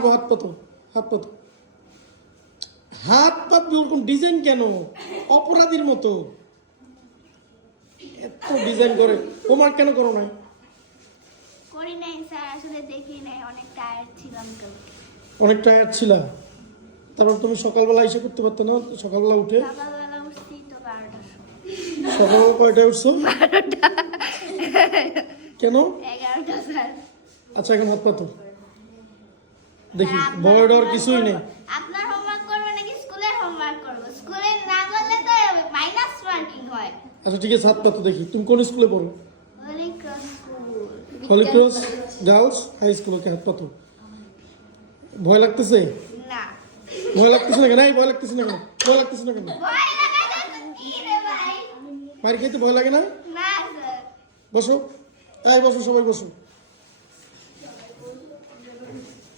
পারবো, হাত পাতো, হাত পাতো। হাত পাতবি, ওরকম ডিজাইন কেন? অপরাধীর মতো এত ডিজাইন করে। হোমওয়ার্ক কেন করো নাই? করি নাই স্যার, আসলে দেখি নাই, অনেক টায়ার্ড ছিলাম কালকে। অনেক টায়ার্ড ছিলা? তারপর তুমি সকালবেলা এসে করতে পারতো না? সকালবেলা উঠে সকালবেলা উঠছি তো 12টার সময়। সকালবেলা কয়টায় উঠছো? 12টা। কেন? 11টা স্যার। আচ্ছা এখন হাত পাতো দেখি। স্যার, আপনার ভয় ডর homework কিছুই নেই। করবো? আপনার হোমওয়ার্ক করবে নাকি স্কুলের হোমওয়ার্ক করবো? স্কুলে না করলে তো মাইনাস মার্কিং হয়। আচ্ছা ঠিক আছে, হাত পাতো দেখি। তুমি কোন স্কুলে পড়ো? Holy Cross school. Holy Cross girls high school. ওকে, হাত পাতো। ভয় লাগতেছে? না। ভয় লাগতেছে না কেন? এই ভয় লাগতেছে না কেন? ভয় লাগতেছে না কেন? ভয় লাগাটা তো কি রে ভাই? মার খাইতে ভয় লাগে না? না স্যার। বসো, এই বসো, সবাই বসো।